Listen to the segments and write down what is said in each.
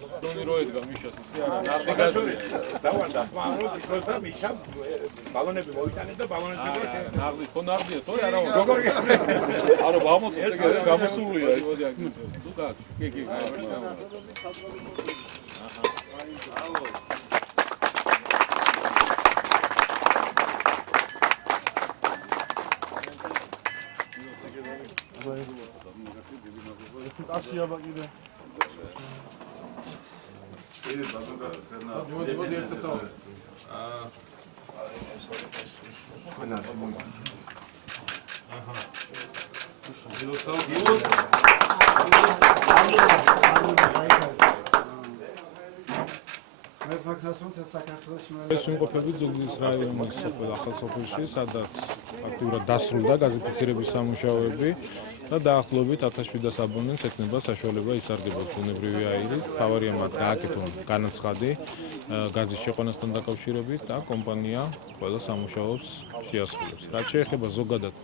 დონი რო ედგა მიშას ისე არა ნარდი გაზრია დავანდა მაგრამ ფიქრობ და მიშა ბალონები მოიტანე და ბალონები ნარდი ხო ნარდია თორე არა როგორ არა ბამოწე გამოსულია ის თუ გაკ კი Akşaya bak yine. ეს იმყოფები ძუგდის რაიონის სოფელ ახალსოფელში, სადაც აქტიურად დასრულდა გაზიფიცირების სამუშაოები და დაახლოებით 1700 აბონენტს ექნება საშუალება ისარგებლოს ბუნებრივი აირის. მთავარია მათ გააკეთონ განაცხადი გაზის შეყვანასთან დაკავშირებით და კომპანია ყველა სამუშაოებს შეასრულებს. რაც შეეხება ზოგადად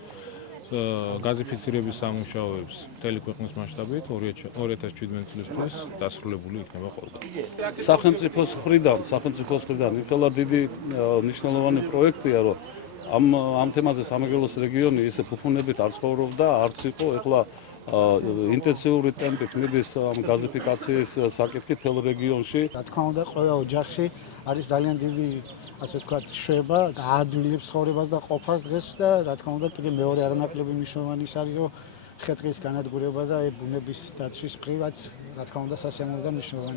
გაზიფიცირების სამუშაოებს მთელი ქვეყნის მასშტაბით 2017 წლისთვის დასრულებული იქნება ყველა. სახელმწიფოს მხრიდან იხელა დიდი მნიშვნელოვანი პროექტია, რომ ამ თემაზე სამეგრელოს რეგიონი ისე ფუფუნებით არ ცხოვრობდა, არც იყო ეხლა ინტენსიური ტემპით მიდის გაზიფიკაციის საკითხი თელ რეგიონში. რა თქმა უნდა, ყველა ოჯახში არის ძალიან დიდი, ასე ვთქვათ, შვება, გაადვილებს ცხოვრებას და ყოფას დღეს და რა თქმა უნდა, კიდევ მეორე არანაკლები მნიშვნელოვანი ის არის, რომ ხე-ტყის განადგურება და ბუნების დაცვის მხრივაც, რა თქმა უნდა, სასიამოვნო და მნიშვნელოვანი